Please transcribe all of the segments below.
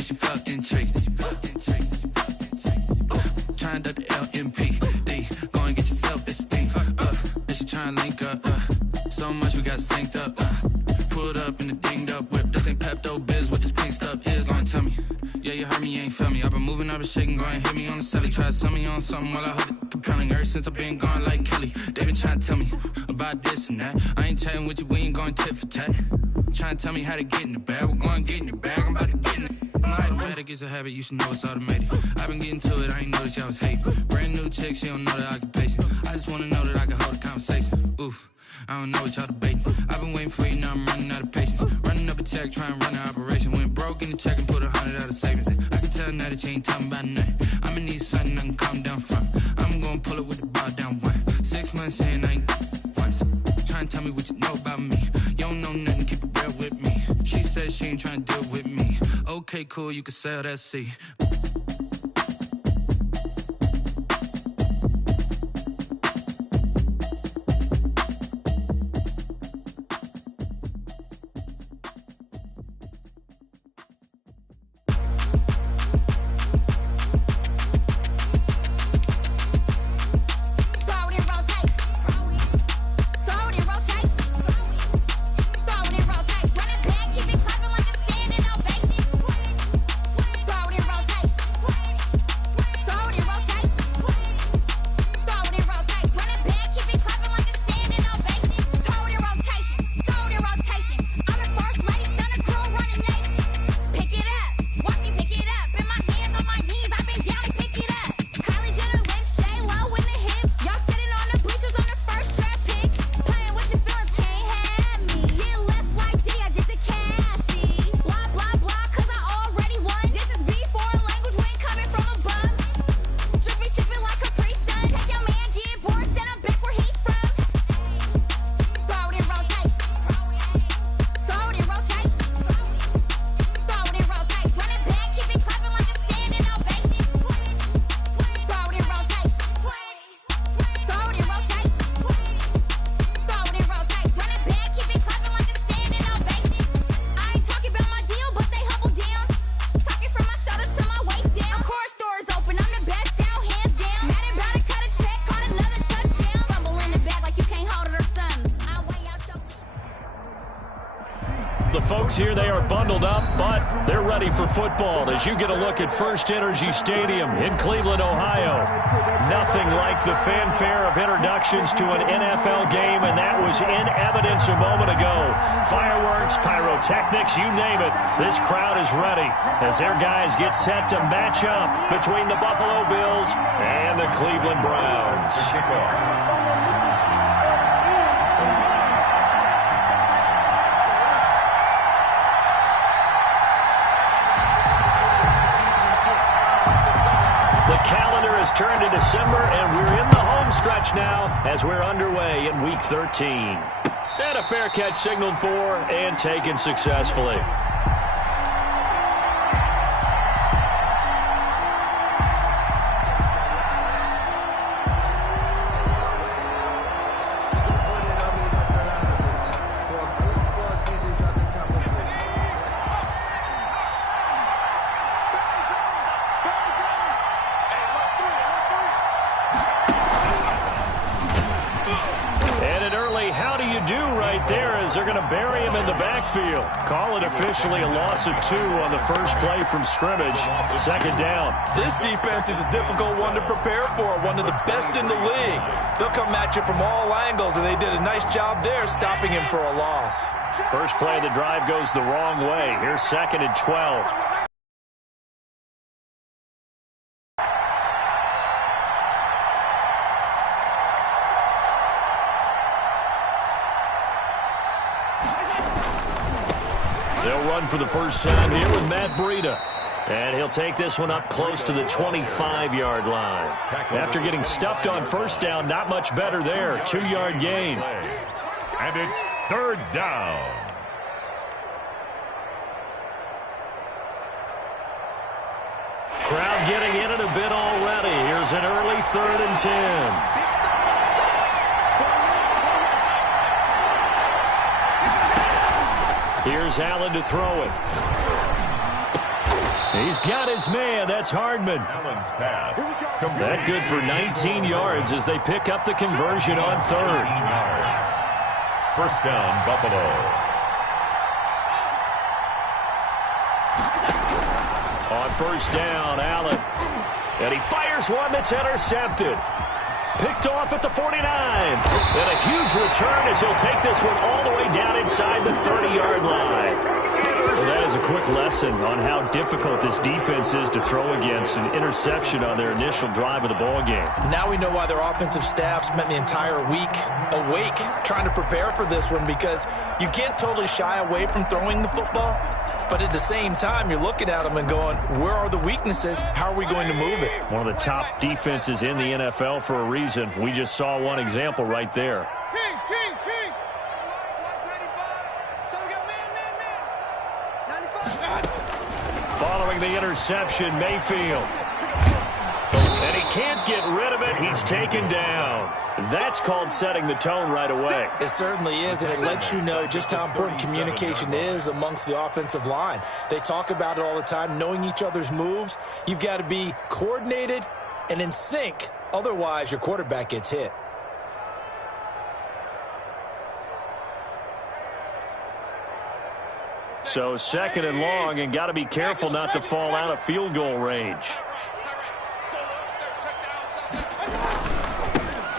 and she felt intrigued. Trying to the LMPD, go and get your self-esteem. And she trying to link up. So much we got synced up. Pulled up in the dinged up whip. This ain't Pepto-Biz, what this pink stuff is. Long tell me. Yeah, you heard me, you ain't felt me. I've been moving, I've been shaking, go and hit me on the celly. Try to sell me on something while I hold it compelling. Ever since I've been gone like Kelly, they been trying to tell me about this and that. I ain't chatting with you, we ain't going tit for tat. Trying to tell me how to get in the bag. We're going to get in the bag, I'm about to get in it. I'm like, better get your habit, you should know it's automated. I've been getting to it, I ain't noticed y'all was hating. Brand new chick, she don't know the occupation. I just wanna know that I can hold a conversation. Oof, I don't know what y'all debating. I've been waiting for you, now I'm running out of patience. Running up a check, trying to run an operation. Went broke in the check and put 100 out of savings in. I can tell now that you ain't talking about nothing. I'ma need something I can calm down from. I'm gonna pull it with the bar down one. 6 months in, I ain't once. Trying to tell me what you know about me. You don't know nothing, keep it real with me. She said she ain't trying to deal with me. Okay, cool, you can sell that seat. Here they are bundled up, but they're ready for football as you get a look at First Energy Stadium in Cleveland, Ohio. Nothing like the fanfare of introductions to an NFL game, and that was in evidence a moment ago. Fireworks, pyrotechnics, you name it. This crowd is ready as their guys get set to match up between the Buffalo Bills and the Cleveland Browns. Calendar has turned to December, and we're in the home stretch now as we're underway in Week 13. And a fair catch signaled for and taken successfully. They're going to bury him in the backfield. Call it officially a loss of 2 on the first play from scrimmage. Second down. This defense is a difficult one to prepare for, one of the best in the league. They'll come at you from all angles, and they did a nice job there stopping him for a loss. First play of the drive goes the wrong way. Here's 2nd and 12. They'll run for the first time here with Matt Breida. And he'll take this one up close to the 25-yard line. After getting stuffed on first down, not much better there. 2-yard gain. And it's 3rd down. Crowd getting in it a bit already. Here's an early 3rd and 10. Here's Allen to throw it. He's got his man. That's Hardman. Allen's pass. That good for 19 yards as they pick up the conversion on third. 19 yards. First down, Buffalo. On first down, Allen. And he fires one that's intercepted. Picked off at the 49. And a huge return as he'll take this one all the way down inside the 30-yard line. Well, that is a quick lesson on how difficult this defense is to throw against. An interception on their initial drive of the ball game. Now we know why their offensive staff spent the entire week awake trying to prepare for this one, because you can't totally shy away from throwing the football. But at the same time, you're looking at them and going, where are the weaknesses? How are we going to move it? One of the top defenses in the NFL for a reason. We just saw one example right there. King. Following the interception, Mayfield. And he can't get rid of it. He's taken down. That's called setting the tone right away. It certainly is, and it lets you know just how important communication is amongst the offensive line. They talk about it all the time, knowing each other's moves. You've got to be coordinated and in sync. Otherwise, your quarterback gets hit. So second and long, and got to be careful not to fall out of field goal range.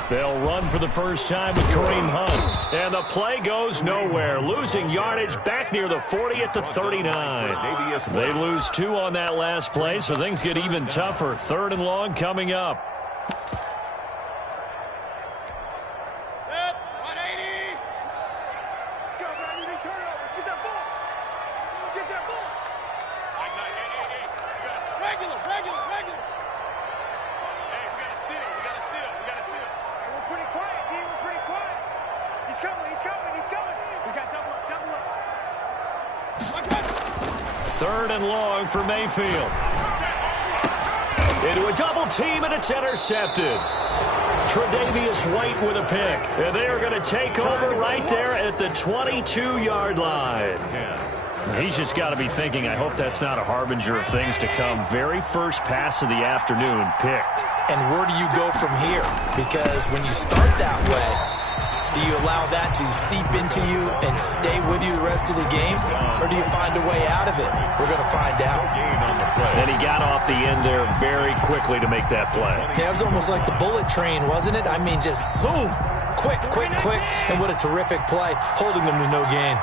They'll run for the first time with Kareem Hunt. And the play goes nowhere. Losing yardage back near the 40 at the 39. They lose 2 on that last play, so things get even tougher. Third and long coming up. Third and long for Mayfield. Into a double team, and it's intercepted. Tre'Davious White with a pick. And they are going to take over right there at the 22-yard line. He's just got to be thinking, I hope that's not a harbinger of things to come. Very first pass of the afternoon picked. And where do you go from here? Because when you start that way, do you allow that to seep into you and stay with you the rest of the game? Or do you find a way out of it? We're going to find out. And he got off the end there very quickly to make that play. Yeah, it was almost like the bullet train, wasn't it? I mean, just zoom. Quick. And what a terrific play, holding them to no gain.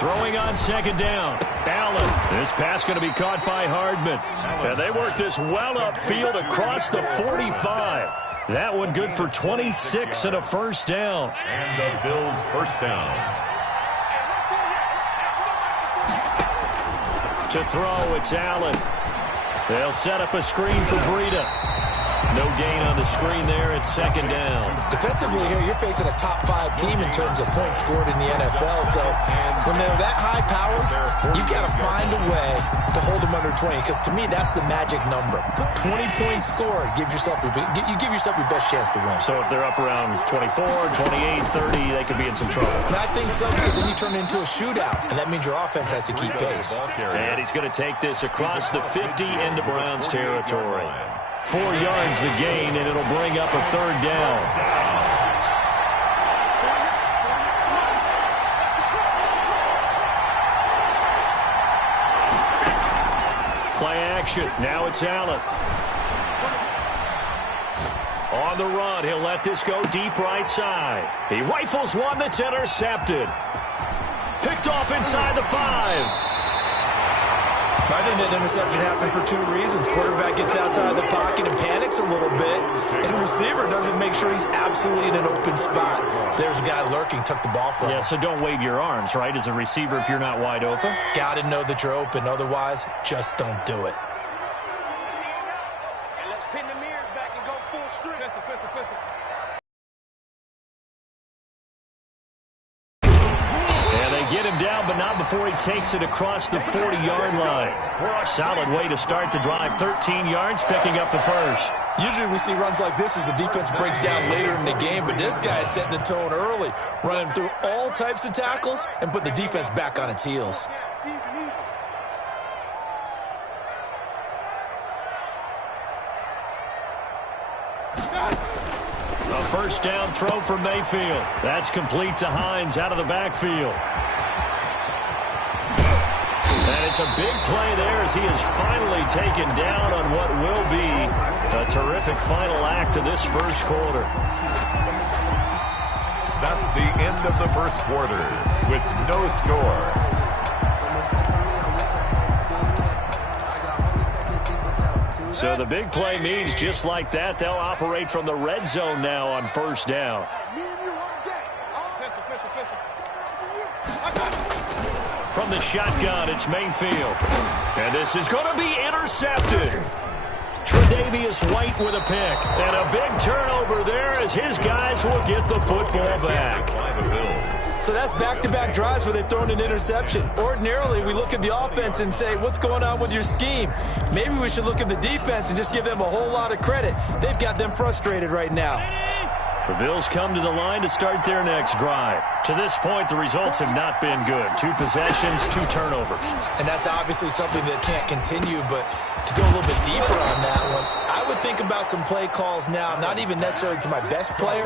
Throwing on second down. Allen. This pass going to be caught by Hardman. And they work this well upfield across the 45. That one good for 26 and a first down. And the Bills' first down. To throw, it's Allen. They'll set up a screen for Breida. No gain on the screen there. It's second down. Defensively here, you're facing a top-5 team in terms of points scored in the NFL. So when they're that high-powered, you've got to find a way to hold them under 20. Because to me, that's the magic number. 20 points scored. You give yourself your best chance to win. So if they're up around 24, 28, 30, they could be in some trouble. And I think so, because then you turn it into a shootout. And that means your offense has to keep pace. And he's going to take this across the 50 into Browns territory. 4 yards the gain, and it'll bring up a third down. Play action. Now it's Allen. On the run, he'll let this go deep right side. He rifles one that's intercepted. Picked off inside the 5. I think that interception happened for 2 reasons. Quarterback gets outside the pocket and panics a little bit, and the receiver doesn't make sure he's absolutely in an open spot. So there's a guy lurking, took the ball from him. Yeah, so don't wave your arms, right, as a receiver if you're not wide open? Got to know that you're open. Otherwise, just don't do it. Let's pin the mirrors back and go full strip. Get him down, but not before he takes it across the 40-yard line. Solid way to start the drive. 13 yards, picking up the first. Usually we see runs like this as the defense breaks down later in the game, but this guy is setting the tone early, running through all types of tackles and putting the defense back on its heels. A first down throw for Mayfield. That's complete to Hines out of the backfield. And it's a big play there as he is finally taken down on what will be a terrific final act of this first quarter. That's the end of the first quarter with no score. So the big play means just like that, they'll operate from the red zone now on first down. From the shotgun, it's Mayfield. And this is going to be intercepted. Tre'Davious White with a pick. And a big turnover there as his guys will get the football back. So that's back-to-back drives where they've thrown an interception. Ordinarily, we look at the offense and say, what's going on with your scheme? Maybe we should look at the defense and just give them a whole lot of credit. They've got them frustrated right now. The Bills come to the line to start their next drive. To this point, the results have not been good. 2 possessions, 2 turnovers. And that's obviously something that can't continue, but to go a little bit deeper on that one, I would think about some play calls now, not even necessarily to my best player,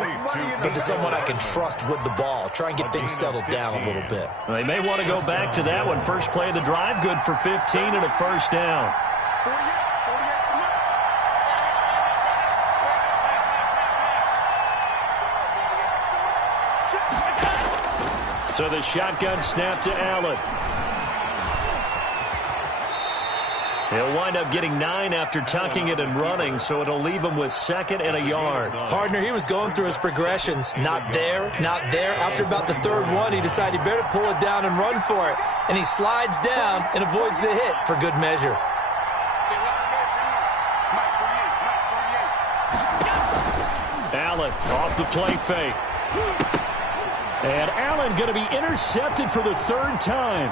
but to someone I can trust with the ball. Try and get things settled down a little bit. They may want to go back to that one. First play of the drive, good for 15 and a first down. So the shotgun snap to Allen. He'll wind up getting 9 after tucking it and running, so it'll leave him with 2nd and a yard. Partner, he was going through his progressions. Not there, not there. After about the 3rd one, he decided he better pull it down and run for it. And he slides down and avoids the hit for good measure. Allen off the play fake. And Allen going to be intercepted for the 3rd time.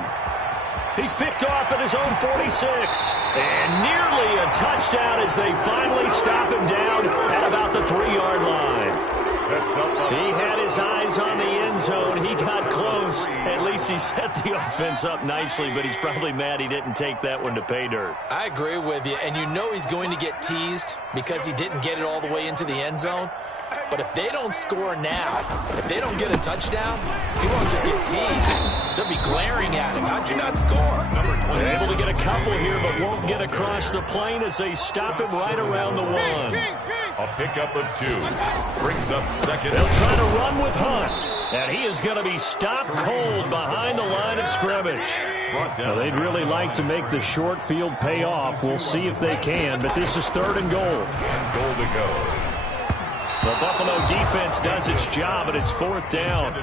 He's picked off at his own 46. And nearly a touchdown as they finally stop him down at about the 3-yard line. He had his eyes on the end zone. He got close. At least he set the offense up nicely, but he's probably mad he didn't take that one to pay dirt. I agree with you, and you know he's going to get teased because he didn't get it all the way into the end zone. But if they don't score now, if they don't get a touchdown, he won't just get teased. They'll be glaring at him. How'd you not score? They're able to get a couple here, but won't get across the plane as they stop him right around the 1. A pickup of 2. Brings up 2nd. They'll try to run with Hunt. And he is going to be stopped cold behind the line of scrimmage. Well, they'd really like to make the short field pay off. We'll see if they can, but this is 3rd and goal. And goal to go. The Buffalo defense does its job, and it's 4th down.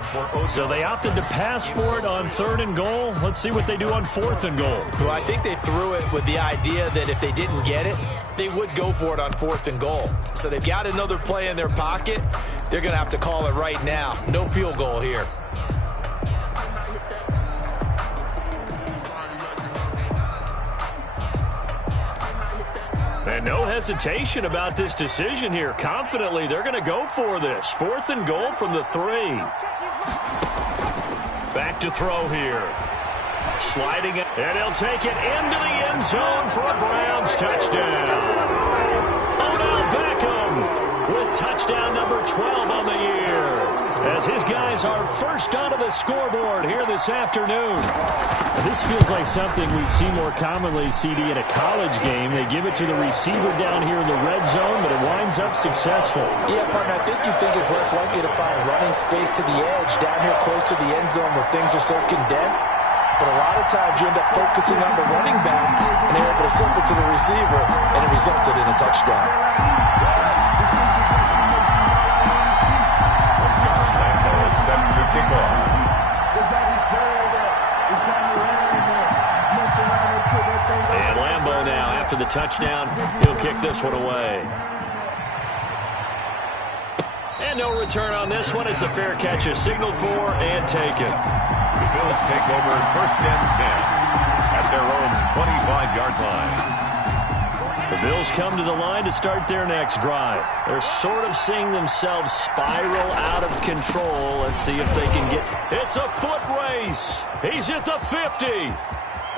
So they opted to pass for it on 3rd and goal. Let's see what they do on 4th and goal. Well, I think they threw it with the idea that if they didn't get it, they would go for it on 4th and goal. So they've got another play in their pocket. They're going to have to call it right now. No field goal here. And no hesitation about this decision here. Confidently, they're going to go for this. 4th and goal from the 3. Back to throw here. Sliding it, and he'll take it into the end zone for a Browns touchdown. Odell Beckham with touchdown number 12 on the year. As his guys are first onto the scoreboard here this afternoon. This feels like something we'd see more commonly, CD, in a college game. They give it to the receiver down here in the red zone, but it winds up successful. Yeah, partner, I think you think it's less likely to find running space to the edge down here close to the end zone where things are so condensed. But a lot of times you end up focusing on the running backs, and they're able to slip it to the receiver, and it resulted in a touchdown. Set to kick off. And Lambeau now, after the touchdown, he'll kick this one away. And no return on this one as the fair catch is signaled for and taken. The Bills take over 1st and 10 at their own 25-yard line. The Bills come to the line to start their next drive. They're sort of seeing themselves spiral out of control. Let's see if they can get... It's a foot race. He's at the 50.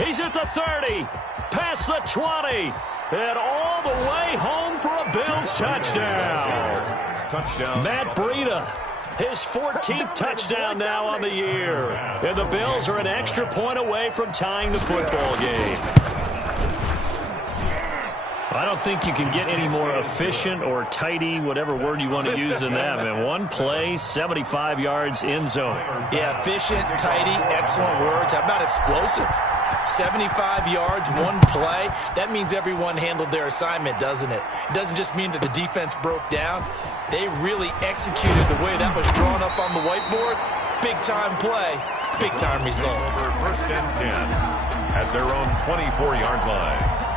He's at the 30. Past the 20. And all the way home for a Bills touchdown. Touchdown. Matt Breida, his 14th touchdown now on the year. And the Bills are an extra point away from tying the football game. I don't think you can get any more efficient or tidy, whatever word you want to use in that, man. One play, 75 yards, end zone. Yeah, efficient, tidy, excellent words. How about explosive? 75 yards, one play. That means everyone handled their assignment, doesn't it? It doesn't just mean that the defense broke down. They really executed the way that was drawn up on the whiteboard. Big-time play, big-time result. Over 1st and 10 at their own 24-yard line.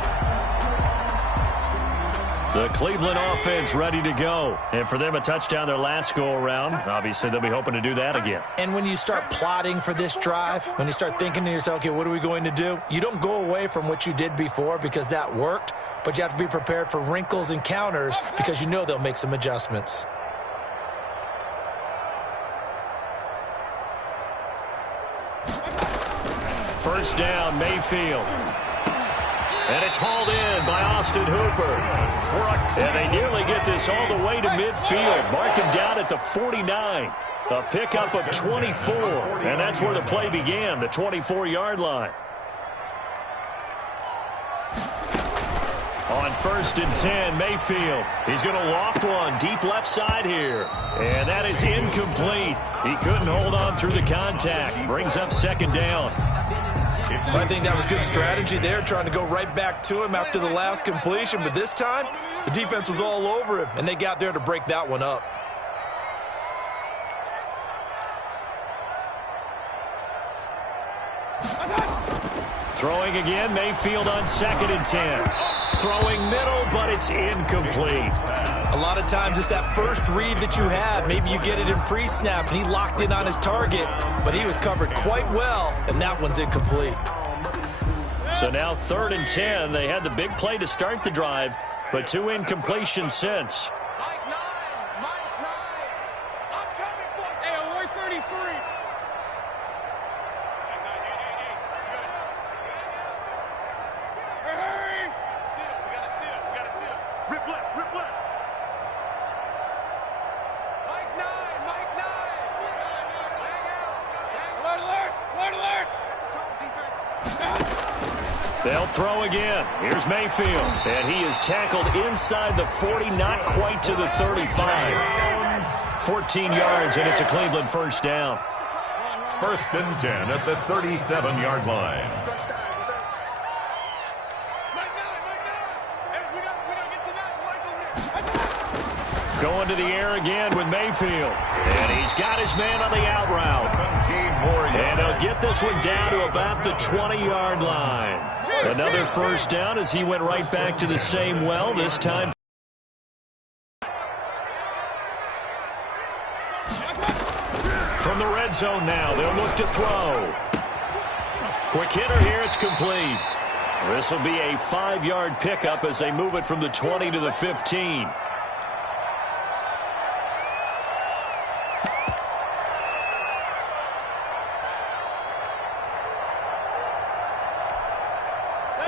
The Cleveland offense ready to go. And for them, a touchdown their last go-around. Obviously, they'll be hoping to do that again. And when you start plotting for this drive, when you start thinking to yourself, okay, what are we going to do? You don't go away from what you did before because that worked, but you have to be prepared for wrinkles and counters because you know they'll make some adjustments. First down, Mayfield. And it's hauled in by Austin Hooper. And they nearly get this all the way to midfield. Mark him down at the 49. A pickup of 24. And that's where the play began, the 24-yard line. On 1st and 10, Mayfield. He's going to loft one deep left side here. And that is incomplete. He couldn't hold on through the contact. Brings up 2nd down. I think that was good strategy there, trying to go right back to him after the last completion. But this time, the defense was all over him, and they got there to break that one up. Throwing again, Mayfield on 2nd and 10. Throwing middle, but it's incomplete. A lot of times it's that first read that you have. Maybe you get it in pre-snap, and he locked in on his target, but he was covered quite well, and that one's incomplete. So now 3rd and 10. They had the big play to start the drive, but 2 incompletions since. Mike 9. I'm coming for you. Hey, alert 33. Hurry. Seal. We got to seal. Rip left. Mike 9. Hang out. Alert. Set the tone, defense. They'll throw again. Here's Mayfield. And he is tackled inside the 40, not quite to the 35. 14 yards, and it's a Cleveland first down. 1st and 10 at the 37-yard line. Mike 9. Hey, we don't get to that. Michael here. Going to the air again with Mayfield. And he's got his man on the out route. 17 more yards. And he'll get this one down to about the 20-yard line. Another first down as he went right back to the same well, this time. From the red zone now, they'll look to throw. Quick hitter here, it's complete. This will be a 5-yard pickup as they move it from the 20 to the 15.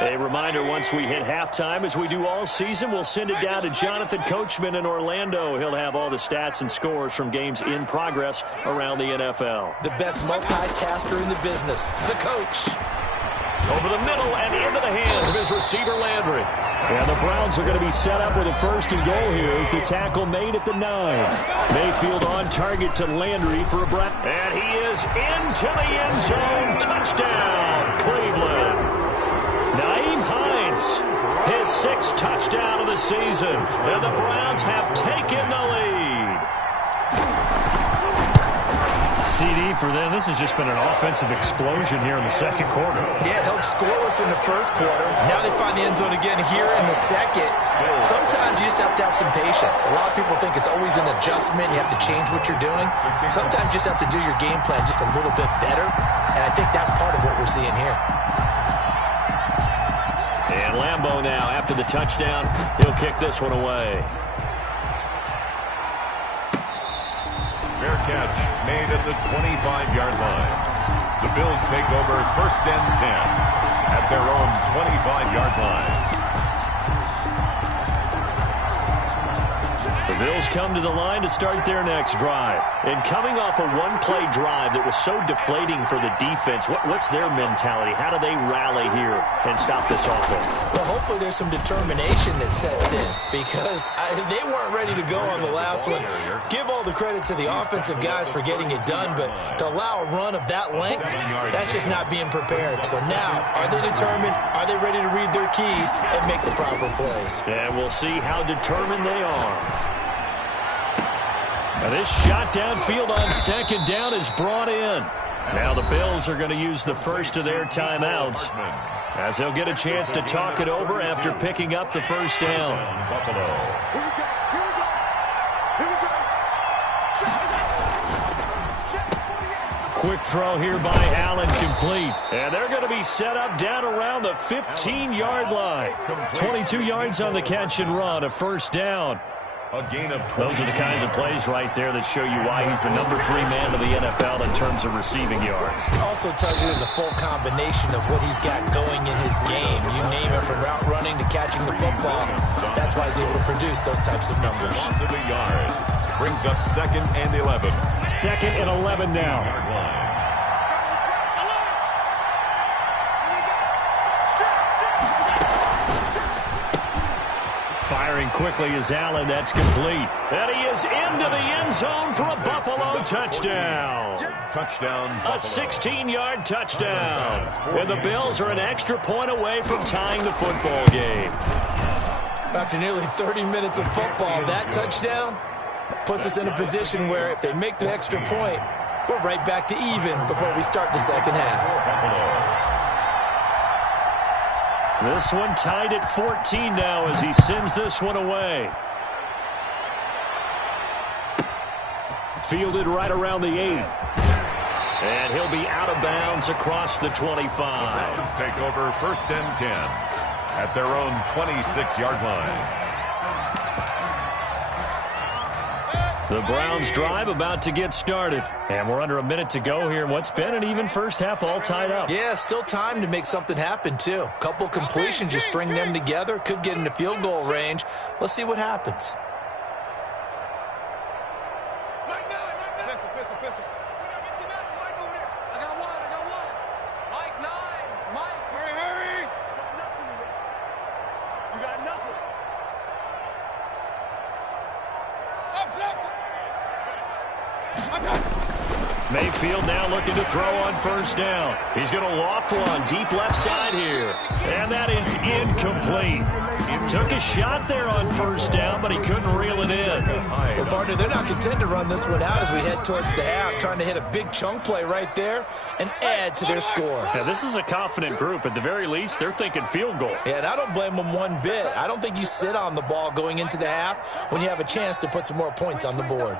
A reminder, once we hit halftime, as we do all season, we'll send it down to Jonathan Coachman in Orlando. He'll have all the stats and scores from games in progress around the NFL. The best multitasker in the business, the coach. Over the middle and into the hands of his receiver, Landry. And the Browns are going to be set up with a 1st and goal here as the tackle made at the 9. Mayfield on target to Landry for a break. And he is into the end zone. Touchdown, Cleveland. Nyheim Hines, his 6th touchdown of the season, and the Browns have taken the lead. CD for them. This has just been an offensive explosion here in the 2nd quarter. Yeah, held scoreless in the 1st quarter. Now they find the end zone again here in the 2nd. Sometimes you just have to have some patience. A lot of people think it's always an adjustment. You have to change what you're doing. Sometimes you just have to do your game plan just a little bit better, and I think that's part of what we're seeing here. And Lambeau go now. After the touchdown, he'll kick this one away. Fair catch made at the 25-yard line. The Bills take over 1st and 10 at their own 25-yard line. The Bills come to the line to start their next drive. And coming off a one-play drive that was so deflating for the defense, what's their mentality? How do they rally here and stop this offense? Well, hopefully there's some determination that sets in because they weren't ready to go on the last one. Give all the credit to the offensive guys for getting it done, but to allow a run of that length, that's just not being prepared. So now, are they determined? Are they ready to read their keys and make the proper plays? And we'll see how determined they are. Now this shot downfield on 2nd down is brought in. Now the Bills are going to use the first of their timeouts as they'll get a chance to talk it over after picking up the 1st down. Quick throw here by Allen, complete. And they're going to be set up down around the 15-yard line. 22 yards on the catch and run, a 1st down. A gain of 20. Those are the kinds of plays right there that show you why he's the number 3 man of the NFL in terms of receiving yards. Also tells you there's a full combination of what he's got going in his game. You name it, from route running to catching the football. That's why he's able to produce those types of numbers. Loss of a yard. Brings up 2nd and 11. 2nd and 11 now. Firing quickly is Allen. That's complete. And he is into the end zone for a Buffalo touchdown. Touchdown, Buffalo. A 16-yard touchdown. And the Bills are an extra point away from tying the football game. After nearly 30 minutes of football, that touchdown puts us in a position where if they make the extra point, we're right back to even before we start the second half. This one tied at 14 now as he sends this one away. Fielded right around the 8. And he'll be out of bounds across the 25. Let's take over 1st and 10 at their own 26-yard line. The Browns drive about to get started. And we're under a minute to go here in what's been an even first half, all tied up. Yeah, still time to make something happen, too. A couple completions, you string them together, could get into field goal range. Let's see what happens. Mayfield now looking to throw on 1st down. He's going to loft one deep left side here. And that is incomplete. Took a shot there on 1st down, but he couldn't reel it in. Well, partner, they're not content to run this one out as we head towards the half, trying to hit a big chunk play right there and add to their score. Yeah, this is a confident group. At the very least, they're thinking field goal. Yeah, and I don't blame them one bit. I don't think you sit on the ball going into the half when you have a chance to put some more points on the board.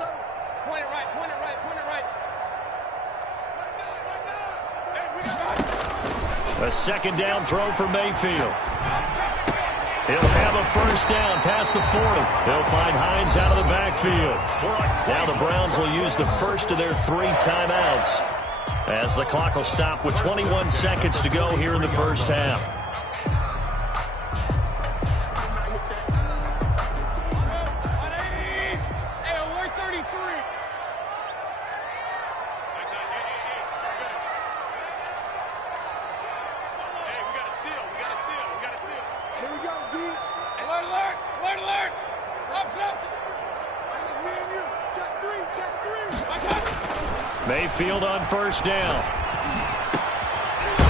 A 2nd down throw for Mayfield. He'll have a 1st down past the 40. They'll find Hines out of the backfield. Now the Browns will use the first of their 3 timeouts as the clock will stop with 21 seconds to go here in the first half. Mayfield on 1st down.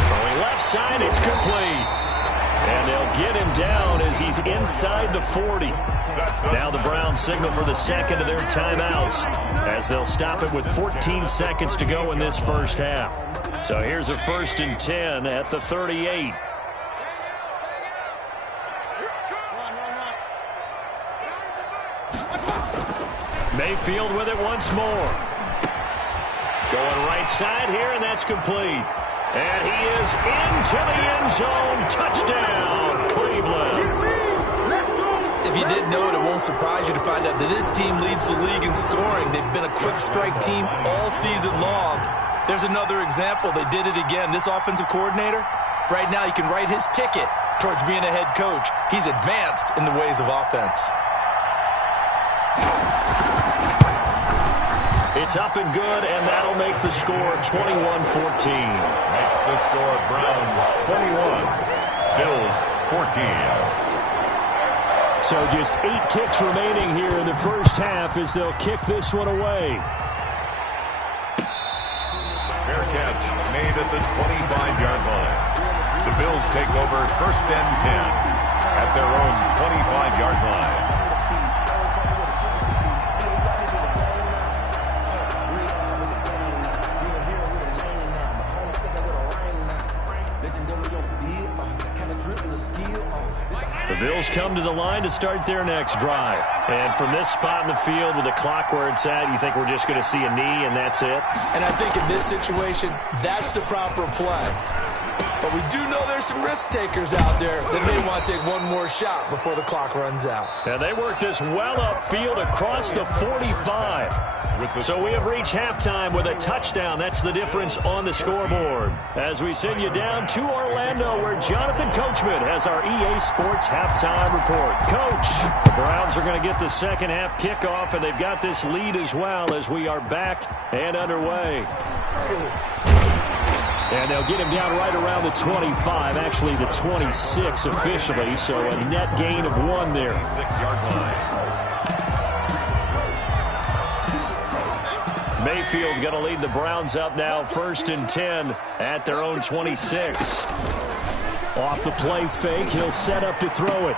Throwing left side, it's complete. And they'll get him down as he's inside the 40. Now the Browns signal for the 2nd of their timeouts as they'll stop it with 14 seconds to go in this first half. So here's a 1st and 10 at the 38. Mayfield with it once more. Going right side here, and that's complete. And he is into the end zone. Touchdown, Cleveland. if you didn't know it, it won't surprise you to find out that this team leads the league in scoring. They've been a quick strike team all season long. There's another example. They did it again. This offensive coordinator, right now, you can write his ticket towards being a head coach. He's advanced in the ways of offense. It's up and good, and that'll make the score 21-14. Makes the score Browns 21, Bills 14. So just 8 ticks remaining here in the first half as they'll kick this one away. Fair catch made at the 25-yard line. The Bills take over first and 10 at their own 25-yard line. The Bills come to the line to start their next drive. And from this spot in the field with the clock where it's at, you think we're just going to see a knee and that's it? And I think in this situation, that's the proper play. But we do know there's some risk takers out there that may want to take one more shot before the clock runs out. And they work this well upfield across the 45. So we have reached halftime with a touchdown. That's the difference on the scoreboard. As we send you down to Orlando, where Jonathan Coachman has our EA Sports halftime report. Coach, the Browns are going to get the second half kickoff, and they've got this lead as well as we are back and underway. And they'll get him down right around the 25, actually the 26 officially, so a net gain of 1 there. 6-yard line. Mayfield going to lead the Browns up now, first and 10 at their own 26. Off the play fake, he'll set up to throw it.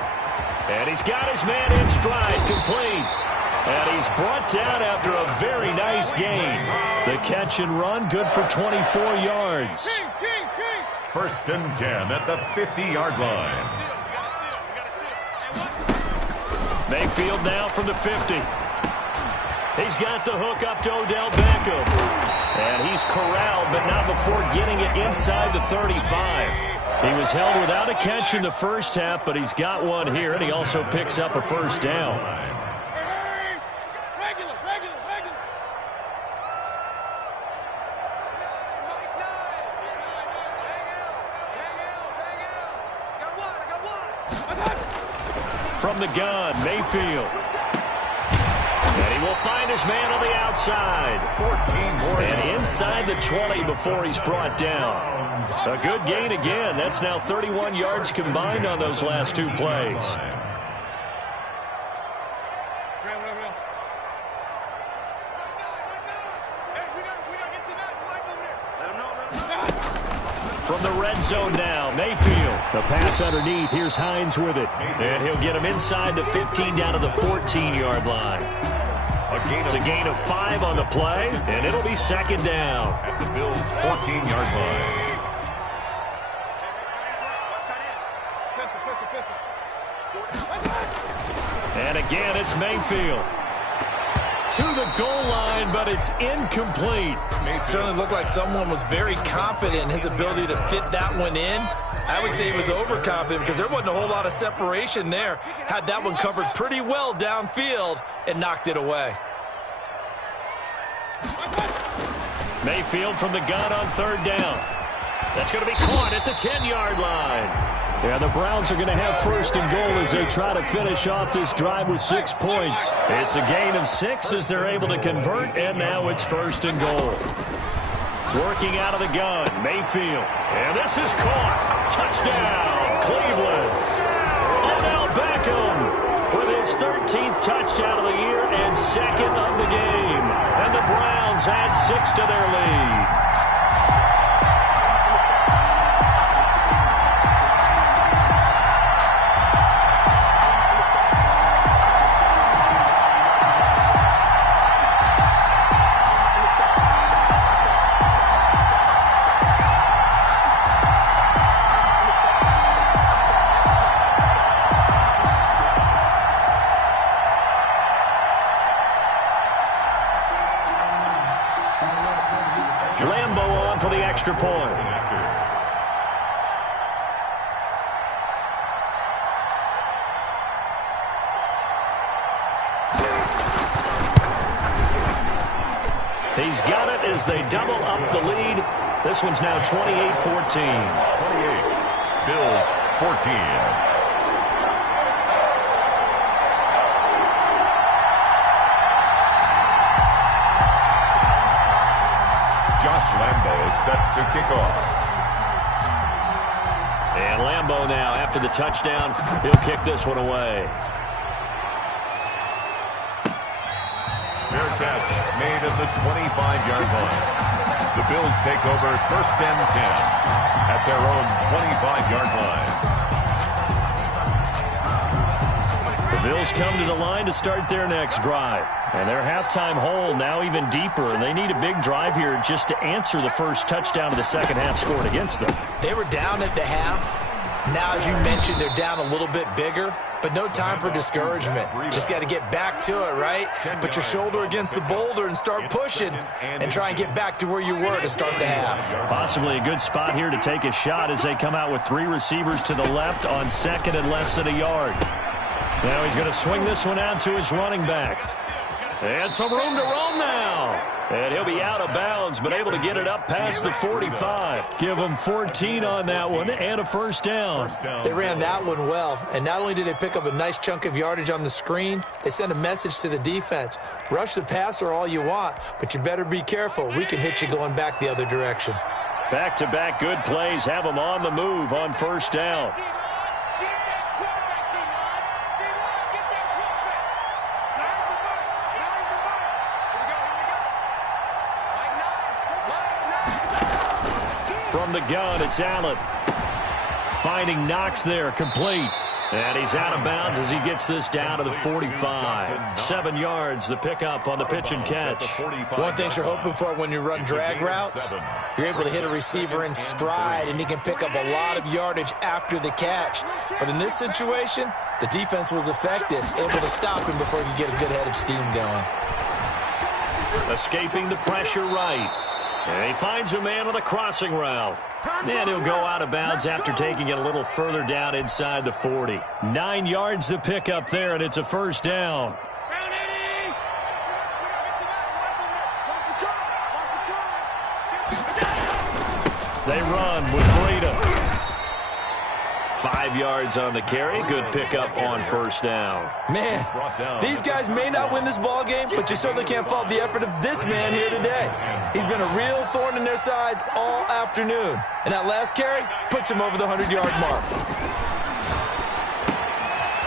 And he's got his man in stride, complete. And he's brought down after a very nice gain. The catch and run, good for 24 yards. First and 10 at the 50-yard line. Mayfield now from the 50. He's got the hook up to Odell Beckham. And he's corralled, but not before getting it inside the 35. He was held without a catch in the first half, but he's got one here, and he also picks up a first down. From the gun, Mayfield. And he will find his man on the outside. 14 more. And inside the 20 before he's brought down. A good gain again. That's now 31 yards combined on those last 2 plays. From the red zone now, Mayfield. The pass underneath. Here's Hines with it. And he'll get him inside the 15 down to the 14-yard line. It's a gain of 5 on the play, and it'll be second down. At the Bills' 14-yard line. And again, it's Mayfield. To the goal line, but it's incomplete. It certainly looked like someone was very confident in his ability to fit that one in. I would say he was overconfident because there wasn't a whole lot of separation there. Had that one covered pretty well downfield and knocked it away. Mayfield from the gun on third down. That's going to be caught at the 10-yard line. Yeah, the Browns are going to have first and goal as they try to finish off this drive with 6 points. It's a gain of 6 as they're able to convert, and now it's first and goal. Working out of the gun, Mayfield. And this is caught. Touchdown, Cleveland. Odell Beckham with his 13th touchdown of the year and second of the game. And the Browns add 6 to their lead. Extra point. He's got it as they double up the lead. This one's now 28-14. 28. Bills 14. Josh Lambo is set to kick off. And Lambo now, after the touchdown, he'll kick this one away. Fair catch made at the 25-yard line. The Bills take over first and 10 at their own 25-yard line. The Bills come to the line to start their next drive. And their halftime hole now even deeper. And they need a big drive here just to answer the first touchdown of the second half scored against them. They were down at the half. Now, as you mentioned, they're down a little bit bigger. But no time for discouragement. Just got to get back to it, right? Put your shoulder against the boulder and start pushing and try and get back to where you were to start the half. Possibly a good spot here to take a shot as they come out with 3 receivers to the left on second and less than a yard. Now he's going to swing this one out to his running back. And some room to roam now. And he'll be out of bounds, but able to get it up past the 45. Give him 14 on that one and a first down. They ran that one well, and not only did they pick up a nice chunk of yardage on the screen, they sent a message to the defense. Rush the passer all you want, but you better be careful. We can hit you going back the other direction. Back-to-back good plays have them on the move on first down. From the gun, it's Allen. Finding Knox there, complete. And he's out of bounds as he gets this down to the 45. 7 yards, the pickup on the pitch and catch. One thing you're hoping for when you run drag routes, you're able to hit a receiver in stride, and he can pick up a lot of yardage after the catch. But in this situation, the defense was effective, able to stop him before he could get a good head of steam going. Escaping the pressure right. And he finds a man on a crossing route. And he'll go out of bounds after taking it a little further down inside the 40. 9 yards to pick up there, and it's a first down. They run with Breida. 5 yards on the carry. Good pickup on first down. Man, these guys may not win this ball game, but you certainly can't fault the effort of this man here today. He's been a real thorn in their sides all afternoon. And that last carry puts him over the 100-yard mark.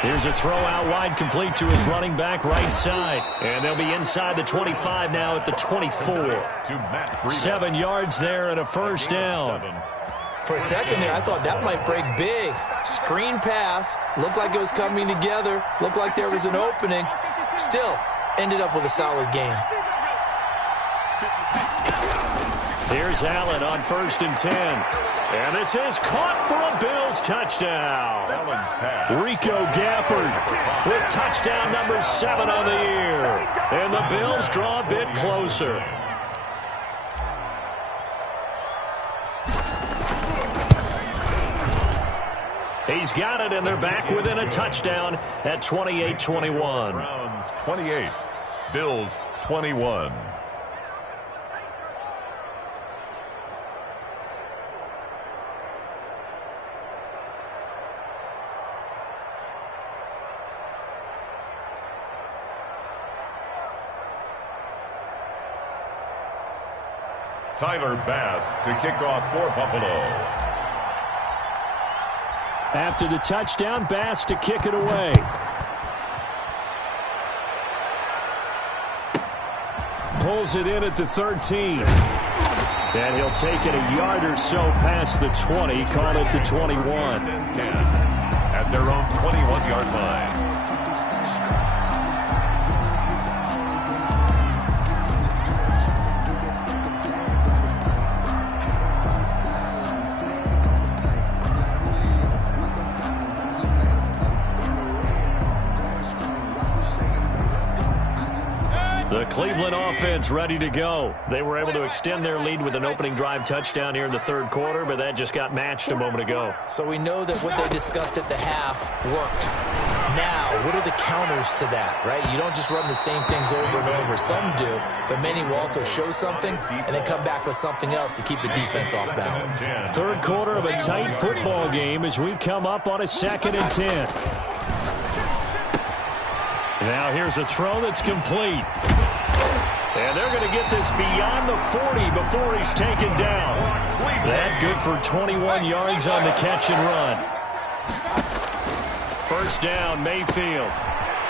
Here's a throw out wide, complete to his running back right side. And they'll be inside the 25 now at the 24. 7 yards there and a first down. For a second there, I thought that might break big. Screen pass. Looked like it was coming together. Looked like there was an opening. Still, ended up with a solid game. Here's Allen on first and 10. And this is caught for a Bills touchdown. Rico Gafford with touchdown number 7 on the year. And the Bills draw a bit closer. He's got it, and they're back within a touchdown at 28-21. Browns 28, Bills 21. Tyler Bass to kick off for Buffalo. After the touchdown, Bass to kick it away. Pulls it in at the 13. And he'll take it a yard or so past the 20, call it the 21. 10 at their own 21-yard line. The The Cleveland offense ready to go. They were able to extend their lead with an opening drive touchdown here in the third quarter, but that just got matched a moment ago. So we know that what they discussed at the half worked. Now, what are the counters to that, right? You don't just run the same things over and over. Some do, but many will also show something and then come back with something else to keep the defense off balance. Third quarter of a tight football game as we come up on a 2nd and 10. Now here's a throw that's complete. And they're going to get this beyond the 40 before he's taken down. That good for 21 yards on the catch and run. First down, Mayfield.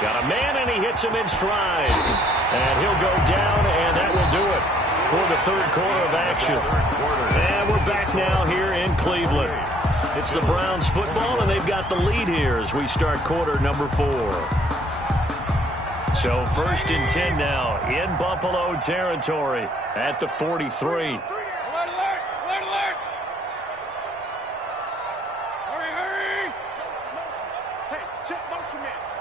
Got a man, and he hits him in stride. And he'll go down, and that will do it for the third quarter of action. And we're back now here in Cleveland. It's the Browns football, and they've got the lead here as we start quarter number 4. So 1st and 10 now in Buffalo territory at the 43.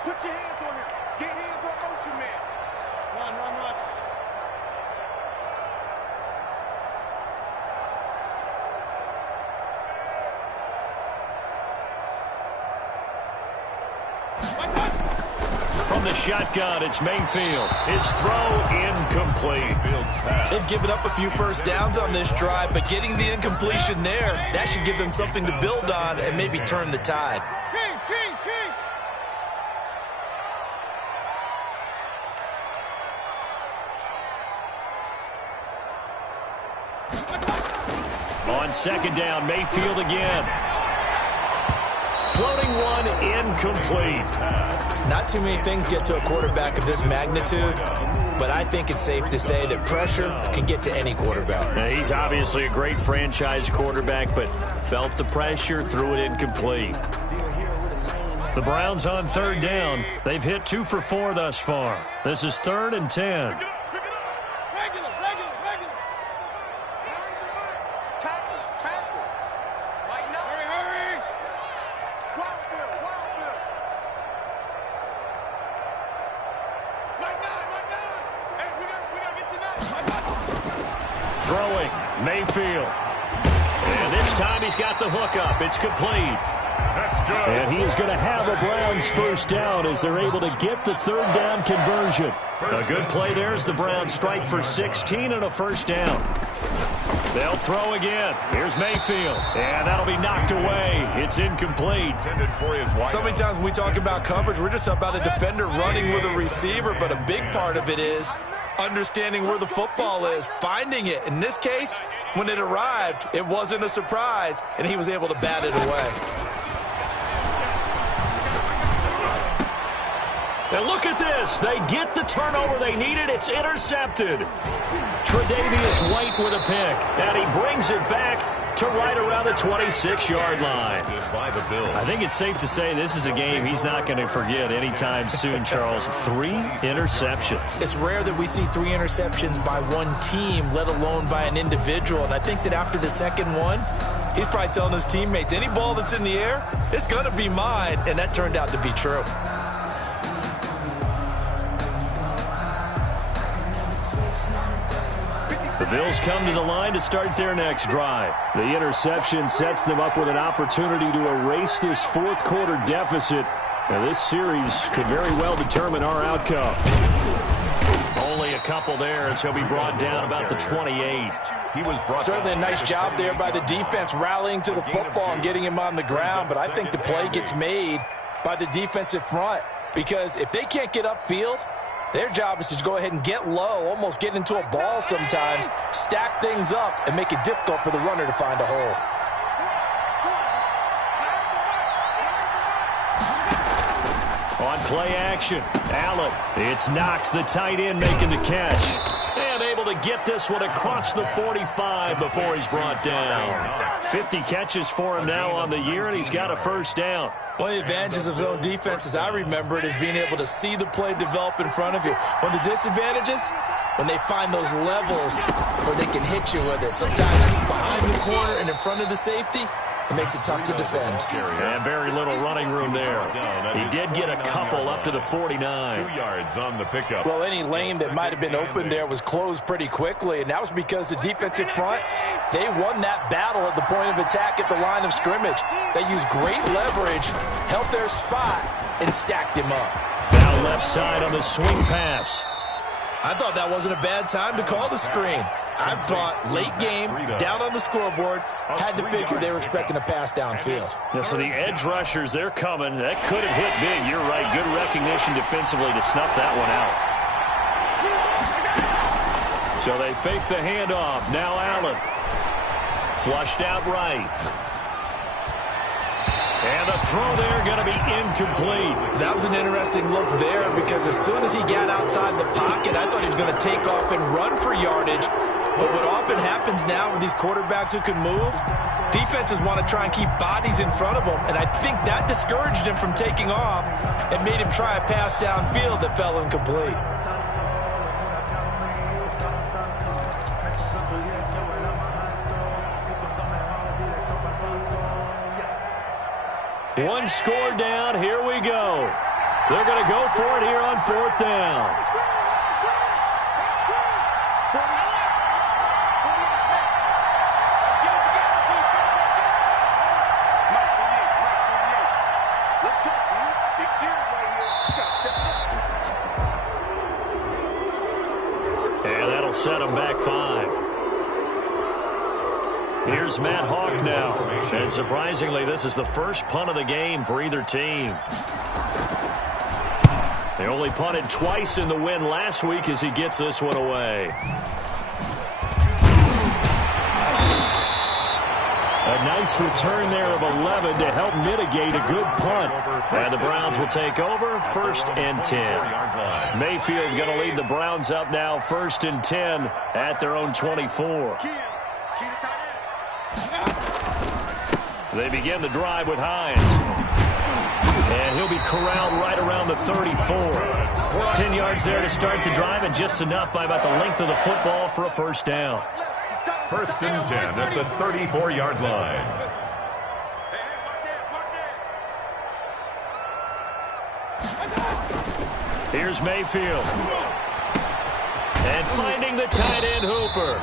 Put your hands on him. Get hands on motion man. Run. From the shotgun, it's Mayfield. His throw incomplete. They've given up a few first downs on this drive, but getting the incompletion there, that should give them something to build on and maybe turn the tide. King. On 2nd down, Mayfield again. Floating one, incomplete. Not too many things get to a quarterback of this magnitude, but I think it's safe to say that pressure can get to any quarterback. Now, he's obviously a great franchise quarterback, but felt the pressure, threw it incomplete. The Browns on 3rd down. They've hit 2 for 4 thus far. This is 3rd and 10. Throwing, Mayfield. And this time he's got the hook up. It's complete. That's good. And he is going to have a Browns first down as they're able to get the 3rd down conversion. A good play there as the Browns strike for 16 and a first down. They'll throw again. Here's Mayfield. And that'll be knocked away. It's incomplete. So many times when we talk about coverage, we're just about a defender running with a receiver, but a big part of it is understanding where the football is, finding it. In this case, when it arrived, it wasn't a surprise, and he was able to bat it away. And look at this. They get the turnover they needed. It's intercepted. Tre'Davious White with a pick. And he brings it back to right around the 26-yard line. I think it's safe to say this is a game he's not going to forget anytime soon, Charles. 3 interceptions. It's rare that we see 3 interceptions by one team, let alone by an individual. And I think that after the second one, he's probably telling his teammates, any ball that's in the air, it's going to be mine. And that turned out to be true. The Bills come to the line to start their next drive. The interception sets them up with an opportunity to erase this 4th quarter deficit. Now, this series could very well determine our outcome. Only a couple there as he'll be brought down about the 28. Certainly a nice job there by the defense rallying to the football and getting him on the ground, but I think the play gets made by the defensive front because if they can't get upfield, their job is to go ahead and get low, almost get into a ball sometimes, stack things up, and make it difficult for the runner to find a hole. On play action, Allen. It's Knox, the tight end, making the catch. And able to get this one across the 45 before he's brought down. 50 catches for him now on the year, and he's got a first down. One of the advantages of zone defense, as I remember it, is being able to see the play develop in front of you. One of the disadvantages, when they find those levels where they can hit you with it. Sometimes behind the corner and in front of the safety, It makes it tough to defend. And very little running room there. He did get a couple up to the 49. 2 yards on the pickup. Well, any lane that might have been open there was closed pretty quickly, and that was because the defensive front, they won that battle at the point of attack at the line of scrimmage. They used great leverage, held their spot, and stacked him up. Now left side on the swing pass. I thought that wasn't a bad time to call the screen. I thought late game, down on the scoreboard, had to figure they were expecting a pass downfield. Yeah, so the edge rushers, they're coming. That could have hit big. You're right. Good recognition defensively to snuff that one out. So they fake the handoff. Now Allen. Flushed out right. And the throw there going to be incomplete. That was an interesting look there because as soon as he got outside the pocket, I thought he was going to take off and run for yardage. But what often happens now with these quarterbacks who can move, defenses want to try and keep bodies in front of them. And I think that discouraged him from taking off and made him try a pass downfield that fell incomplete. One score down. Here we go. They're going to go for it here on 4th down. And that'll set them back 5. Here's Matt Hawk now. And surprisingly, this is the first punt of the game for either team. They only punted twice in the win last week as he gets this one away. A nice return there of 11 to help mitigate a good punt. And the Browns will take over 1st and 10. Mayfield going to lead the Browns up now 1st and 10 at their own 24. They begin the drive with Hines. And he'll be corralled right around the 34. 10 yards there to start the drive, and just enough by about the length of the football for a first down. 1st and 10 at the 34-yard line. Here's Mayfield. And finding the tight end Hooper.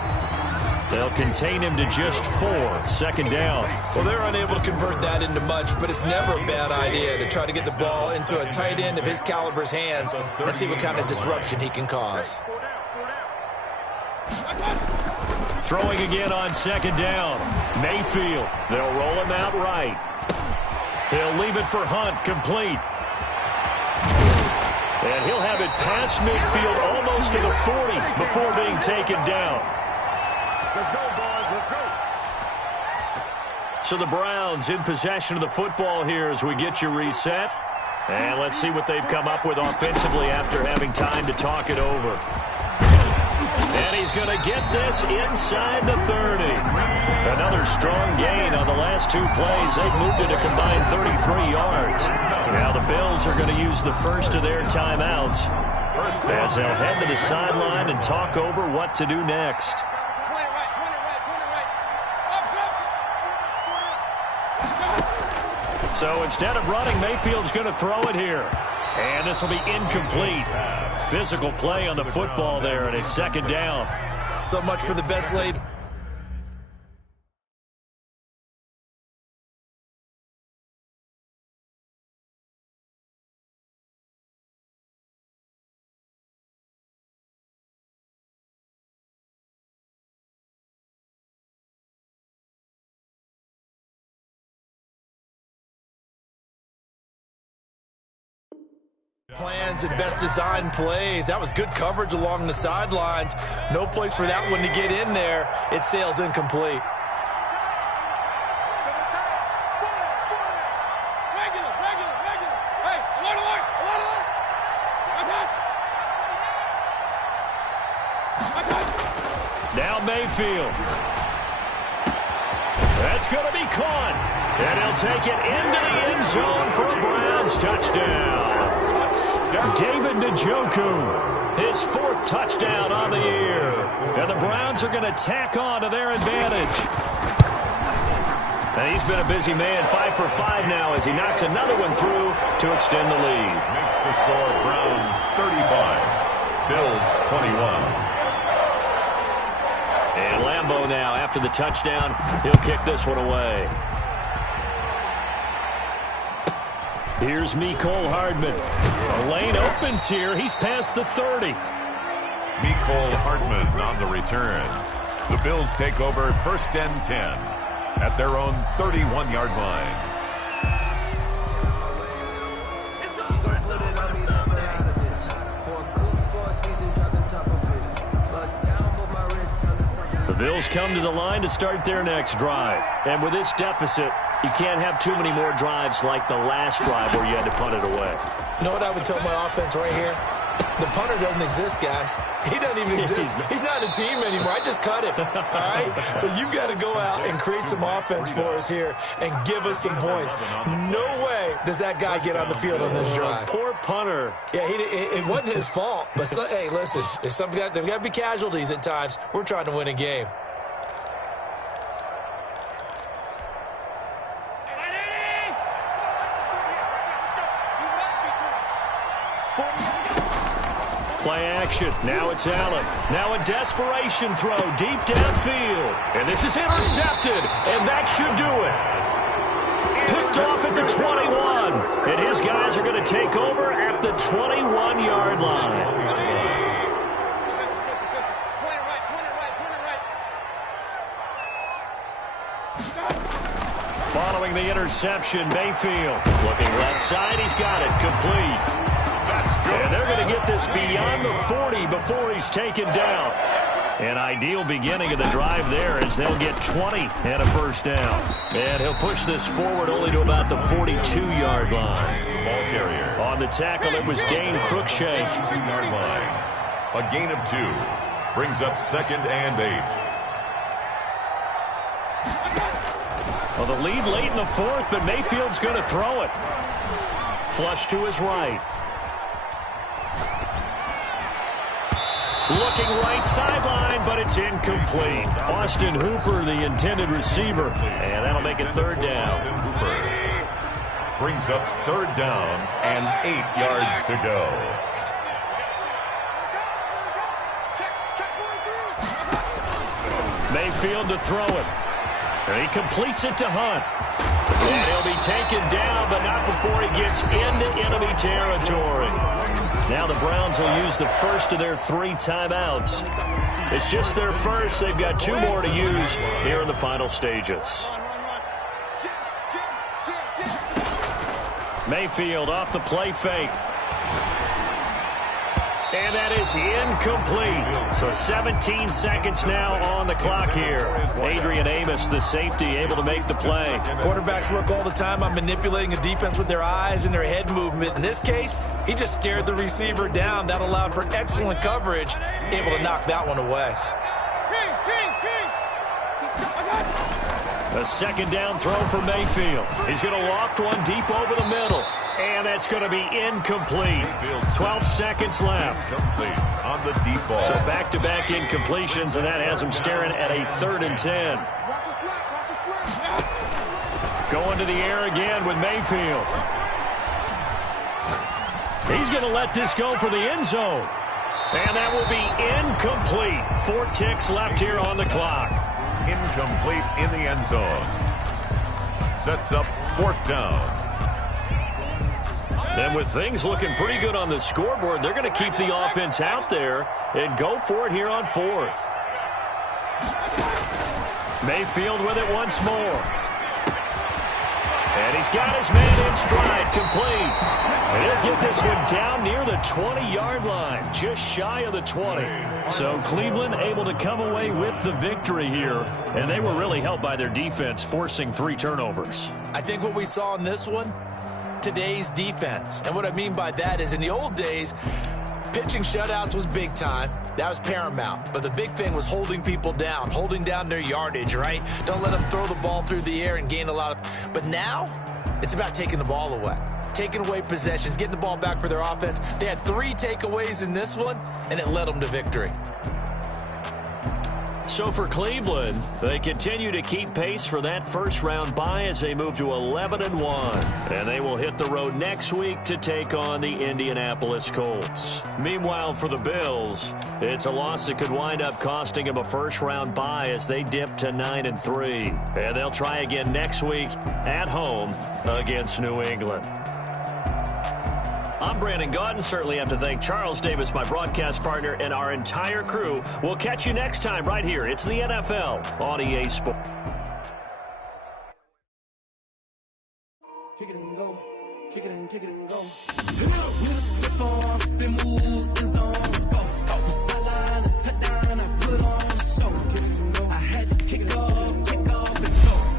They'll contain him to just 4. 2nd down. Well, they're unable to convert that into much, but it's never a bad idea to try to get the ball into a tight end of his caliber's hands and see what kind of disruption he can cause. Throwing again on 2nd down. Mayfield. They'll roll him out right. He'll leave it for Hunt, complete. And he'll have it past midfield almost to the 40 before being taken down. Let's go, boys. Let's go. So the Browns in possession of the football here as we get you reset. And let's see what they've come up with offensively after having time to talk it over. And he's going to get this inside the 30. Another strong gain on the last 2 plays. They've moved it a combined 33 yards. Now the Bills are going to use the first of their timeouts as they'll head to the sideline and talk over what to do next. So instead of running, Mayfield's going to throw it here. And this will be incomplete. Physical play on the football there, and it's 2nd down. So much for the best laid. Plans and best design plays. That was good coverage along the sidelines. No place for that one to get in there. It sails incomplete. Hey, alert. Now Mayfield. That's going to be caught. And he'll take it into the end zone for a Browns touchdown. David Njoku, his 4th touchdown on the year. And the Browns are going to tack on to their advantage. And he's been a busy man, 5 for 5 now as he knocks another one through to extend the lead. Makes the score Browns 35, Bills 21. And Lambeau now, after the touchdown, he'll kick this one away. Here's Mecole Hardman. The lane opens here. He's past the 30. Mecole Hardman on the return. The Bills take over 1st and 10 at their own 31-yard line. The Bills come to the line to start their next drive. And with this deficit, you can't have too many more drives like the last drive where you had to punt it away. You know what I would tell my offense right here? The punter doesn't exist, guys. He doesn't even exist. He's not a team anymore. I just cut him. All right? So you've got to go out and create some offense for us here and give us some points. No way does that guy get on the field on this drive. Poor punter. Yeah, it wasn't his fault. But, hey, listen, there's got to be casualties at times. We're trying to win a game. Play action. Now it's Allen. Now a desperation throw deep downfield. And this is intercepted. And that should do it. Picked off at the 21. And his guys are going to take over at the 21-yard line. Following the interception, Mayfield. Looking left side. He's got it. Complete. And they're going to get this beyond the 40 before he's taken down. An ideal beginning of the drive there as they'll get 20 and a first down. And he'll push this forward only to about the 42-yard line. Ball carrier. On the tackle, it was Dane Cruikshank. 2-yard line. A gain of 2. Brings up 2nd and 8. Well, the lead late in the 4th, but Mayfield's going to throw it. Flush to his right. Looking right sideline, but it's incomplete. Austin Hooper, the intended receiver. And that'll make it 3rd down. Austin Hooper brings up 3rd down and 8 yards to go. Mayfield to throw it. And he completes it to Hunt. And he'll be taken down, but not before he gets into enemy territory. Now the Browns will use the first of their 3 timeouts. It's just their first. They've got 2 more to use here in the final stages. Mayfield off the play fake. And that is incomplete. So 17 seconds now on the clock here. Adrian Amos, the safety, able to make the play. Quarterbacks work all the time on manipulating a defense with their eyes and their head movement. In this case, he just scared the receiver down. That allowed for excellent coverage, able to knock that one away. A 2nd down throw for Mayfield. He's going to loft one deep over the middle. And that's going to be incomplete. 12 seconds left. Complete on the deep ball. So back-to-back incompletions, and that has him staring at a 3rd and 10. Going to the air again with Mayfield. He's going to let this go for the end zone. And that will be incomplete. 4 ticks left here on the clock. Incomplete in the end zone. Sets up 4th down. And with things looking pretty good on the scoreboard, they're going to keep the offense out there and go for it here on 4th. Mayfield with it once more. And he's got his man in stride, complete. And he'll get this one down near the 20-yard line, just shy of the 20. So Cleveland able to come away with the victory here, and they were really helped by their defense, forcing 3 turnovers. I think what we saw in this one, today's defense. And what I mean by that is in the old days, pitching shutouts was big time. That was paramount. But the big thing was holding people down, holding down their yardage, right? Don't let them throw the ball through the air and gain a lot of... But now, it's about taking the ball away. Taking away possessions, getting the ball back for their offense. They had 3 takeaways in this one, and it led them to victory. So for Cleveland, they continue to keep pace for that first-round bye as they move to 11-1. And they will hit the road next week to take on the Indianapolis Colts. Meanwhile, for the Bills, it's a loss that could wind up costing them a first-round bye as they dip to 9-3. And they'll try again next week at home against New England. I'm Brandon Gaudin. Certainly have to thank Charles Davis, my broadcast partner, and our entire crew. We'll catch you next time right here. It's the NFL on EA Sports. Kick it and go. Kick it and kick it and go. With a step on, spin move, is on. Go. From sideline to touchdown, I put on the show. Kick it and go. I had to kick off and go.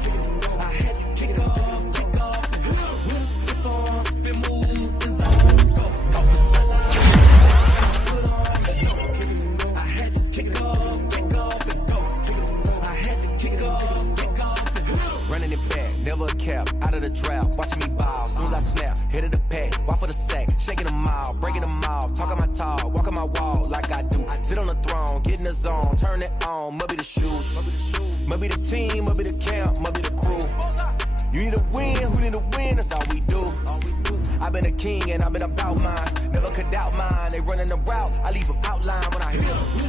Kick it and go. I had to kick off and go. With a step on, spin move, is on. Never a cap, out of the draft, watching me ball. Soon as I snap, hit of the pack, walk for the sack, shaking them all, breaking them off, talking my talk, walking my wall like I do. Sit on the throne, get in the zone, turn it on, must be the shoes, must be the team, must be the camp, must be the crew. You need a win, who need a win, that's all we do. I've been a king and I've been about mine, never could doubt mine. They running the route, I leave them outline when I hit them.